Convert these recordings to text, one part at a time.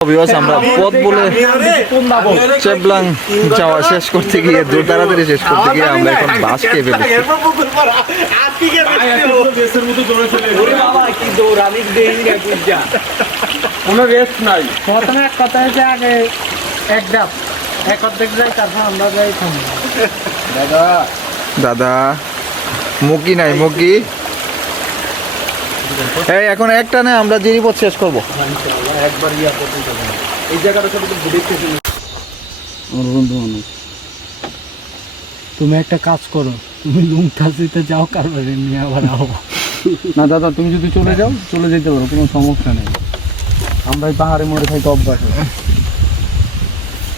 Viewers আমরা পথ বলে চেবলাং যাওয়া শেষ করতে গিয়ে দূর তাড়াতাড়ি শেষ করতে গিয়ে আমরা এখন বাস খেয়ে ফেলেছি। কোনো রেস্ট নাই। প্রথমে এক কথা হচ্ছে আগে এক ডাব এক অর্ধেক যাই তারপর আমরা যাই দাদা। দাদা মুকি নাই মুকি এই এখন একটা না আমরা জিরিপথ শেষ করব। একবার ইয়া এই জায়গাটা সাথে দেখতেছি আমার বন্ধু মানুষ। তুমি একটা কাজ করো তুমি লুমতাজিতে যাও কারবারে নিয়ে আবার আও। না দাদা তুমি যদি চলে যাও চলে যেতে পারো কোনো সমস্যা নেই। আমরা এই পাহাড়ে মরে থাকি অভ্যাস।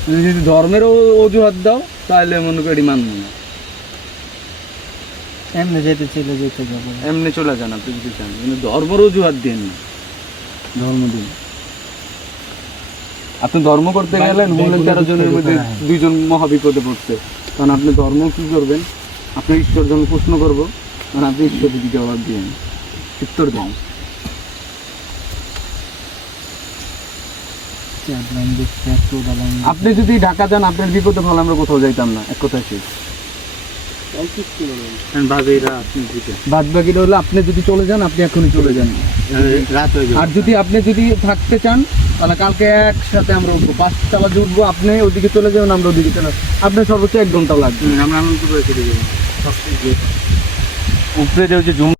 তুমি যদি ধর্মেরও অজুহাত দাও তাহলে মনে করি মানবো না। এমনি যেতে চলে যেতে যাব। এমনি চলে যান আপনি যদি চান। কিন্তু ধর্মের অজুহাত দিন না। ধর্ম দিন। আপনি ধর্ম করতে গেলেন হলেন তেরো জনের মধ্যে। দুইজন মহাবিপদে পড়ছে। কারণ আপনি ধর্ম কি করবেন? আপনি ঈশ্বর জন্য প্রশ্ন করব কারণ আপনি ঈশ্বর দিকে জবাব দিবেন উত্তর দেন। দাবাম আপনি যদি ঢাকা যান আপনার বিপদে ভালো আমরা কোথাও যাইতাম না। এক কথা শেষ। বাদ বাকিটা হলো আপনি যদি চলে যান আপনি এখনই চলে যান। রাত হয়ে আর যদি আপনি যদি থাকতে চান তাহলে কালকে একসাথে আমরা উঠবো। পাঁচটা বাজে উঠবো আপনি ওদিকে চলে যাবেন আমরা ওদিকে চলে আসব। আপনার সর্বোচ্চ এক ঘণ্টা লাগবে আমরা আনন্দ করে চলে যাব। উপরে যে জুম